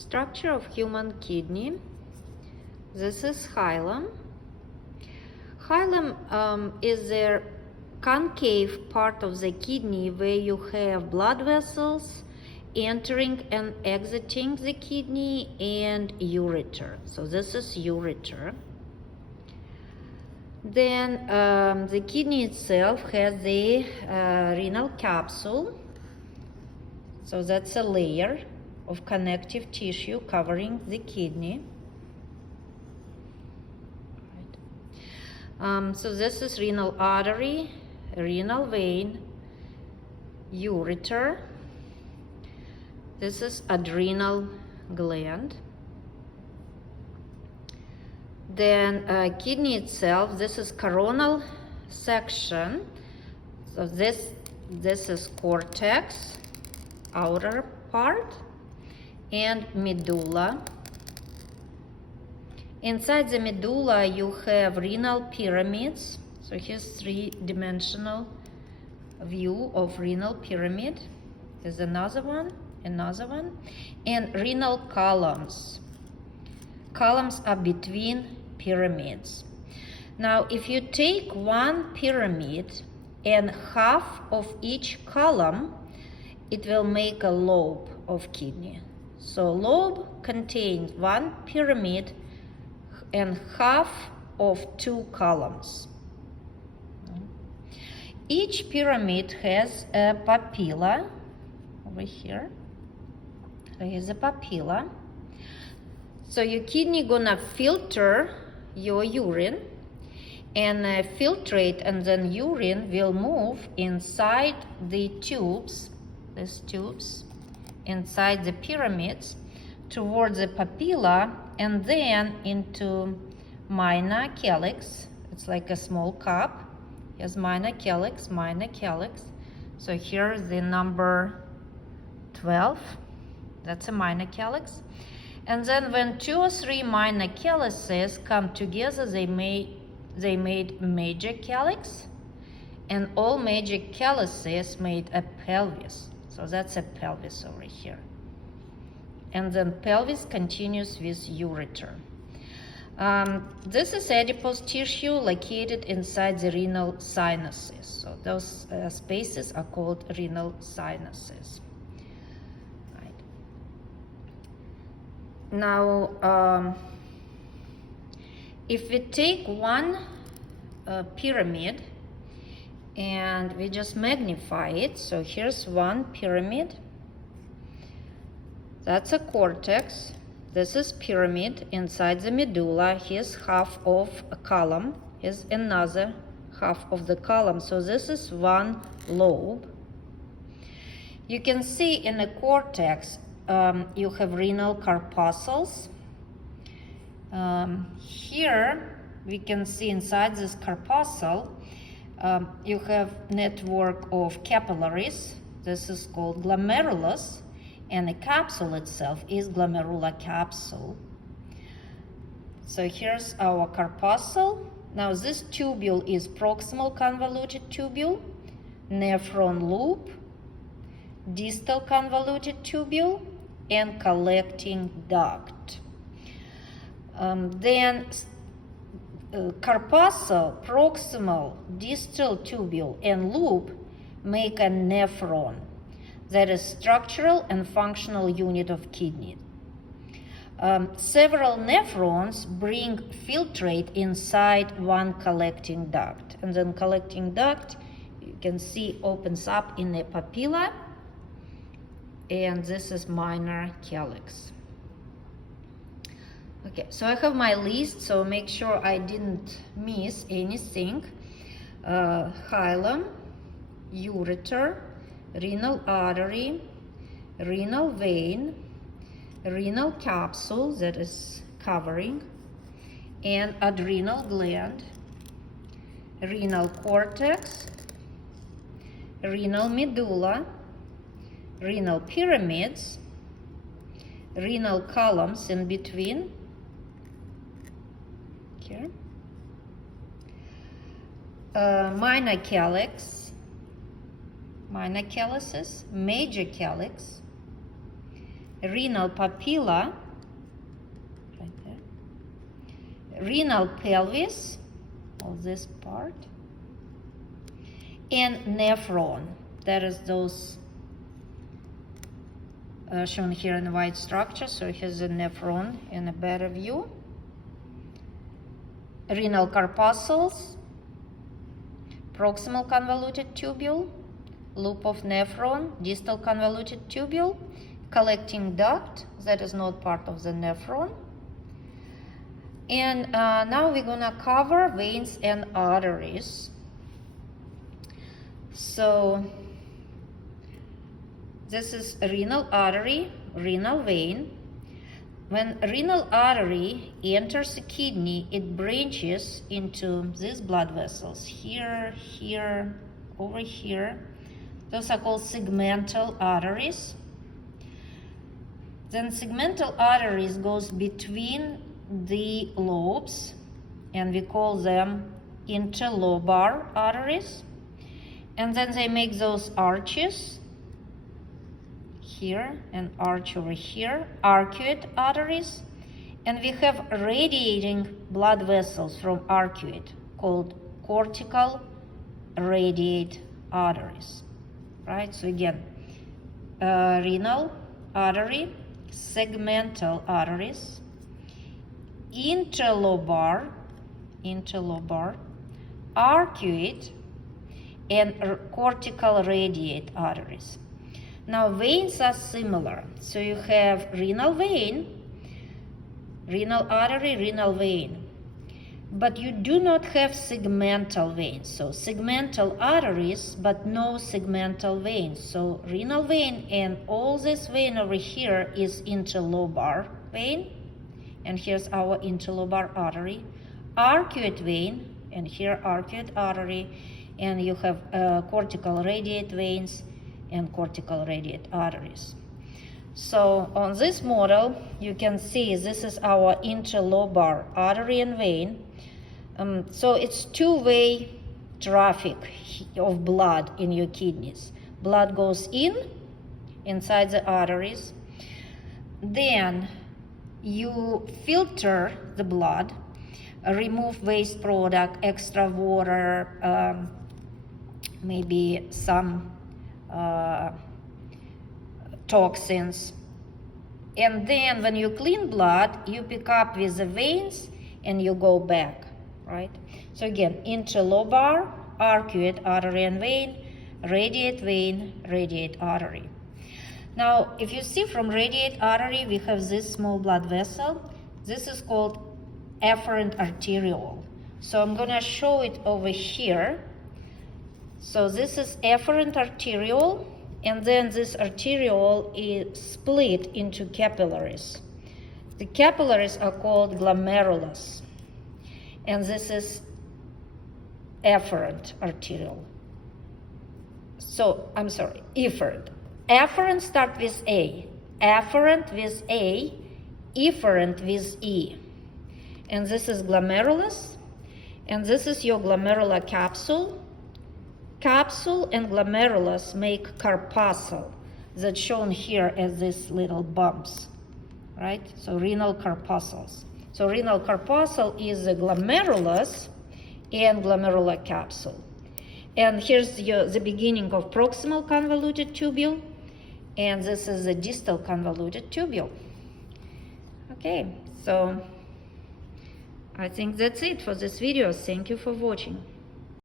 Structure of human kidney. This is hilum. Hilum is the concave part of the kidney where you have blood vessels entering and exiting the kidney and ureter. So this is ureter. Then the kidney itself has the renal capsule. So that's a layer of connective tissue covering the kidney. So this is renal artery, renal vein, ureter. This is adrenal gland. Then kidney itself, this is coronal section. So this is cortex, outer part, and medulla. Inside the medulla you have renal pyramids. So here's three-dimensional view of renal pyramid. There's another one, and renal columns. Columns are between pyramids. Now if you take one pyramid and half of each column, it will make a lobe of kidney. So lobe contains one pyramid and half of two columns. Each pyramid has a papilla over here. There is a papilla. So your kidney gonna filter your urine and filtrate, and then urine will move inside the tubes, these tubes, inside the pyramids towards the papilla and then into minor calyx. It's like a small cup. Here's minor calyx. So here's the number 12. That's a minor calyx. And then when 2 or 3 minor calyces come together, they made major calyx, and all major calyces made a pelvis. So that's a pelvis over here. And then pelvis continues with ureter. This is adipose tissue located inside the renal sinuses. So those spaces are called renal sinuses. Right. Now, if we take one pyramid and we just magnify it, so here's one pyramid. That's a cortex. This is pyramid inside the medulla. Here's half of a column. Here's another half of the column. So this is one lobe. You can see in the cortex you have renal corpuscles. Here we can see inside this corpuscle you have network of capillaries. This is called glomerulus. And the capsule itself is glomerular capsule. So here's our corpuscle. Now this tubule is proximal convoluted tubule, nephron loop, distal convoluted tubule, and collecting duct. Then corpuscle, proximal, distal tubule, and loop make a nephron. That is structural and functional unit of kidney. Several nephrons filtrate inside one collecting duct, and then collecting duct you can see opens up in the papilla, and this is minor calyx. Okay, so I have my list, so make sure I didn't miss anything. Hilum, ureter, renal artery, renal vein, renal capsule that is covering, and adrenal gland, renal cortex, renal medulla, renal pyramids, renal columns in between, here, minor calyx, minor calyces, major calyx, renal papilla, right there, renal pelvis, all this part, and nephron. That is those shown here in the white structure. So here's a nephron in a better view. Renal corpuscles, proximal convoluted tubule, loop of nephron, distal convoluted tubule, collecting duct, that is not part of the nephron. And now we're gonna cover veins and arteries. So this is renal artery, renal vein. When renal artery enters the kidney, it branches into these blood vessels, here, here, over here. Those are called segmental arteries. Then segmental arteries goes between the lobes, and we call them interlobar arteries. And then they make those arches here and arch over here, arcuate arteries. And we have radiating blood vessels from arcuate called cortical radiate arteries, right? So again, renal artery, segmental arteries, interlobar, arcuate, and cortical radiate arteries. Now veins are similar. So you have renal vein, renal artery, renal vein. But you do not have segmental veins. So segmental arteries, but no segmental veins. So renal vein and all this vein over here is interlobar vein. And here's our interlobar artery. Arcuate vein, and here arcuate artery. And you have cortical radiate veins and cortical radiate arteries. So on this model, you can see this is our interlobar artery and vein. So it's two-way traffic of blood in your kidneys. Blood goes inside the arteries. Then you filter the blood, remove waste product, extra water, maybe some toxins. And then when you clean blood, you pick up with the veins and you go back, right? So again, interlobar, arcuate artery and vein, radiate artery. Now, if you see from radiate artery, we have this small blood vessel. This is called afferent arteriole. So I'm gonna show it over here. So this is afferent arteriole, and then this arteriole is split into capillaries. The capillaries are called glomerulus, and this is afferent arteriole. So, I'm sorry, efferent. Afferent start with A, afferent with A, efferent with E. And this is glomerulus, and this is your glomerular capsule. Capsule and glomerulus make corpuscle, that's shown here as these little bumps, right? So renal corpuscles. So renal corpuscle is the glomerulus and glomerular capsule. And here's the beginning of proximal convoluted tubule, and this is the distal convoluted tubule. Okay, so I think that's it for this video. Thank you for watching.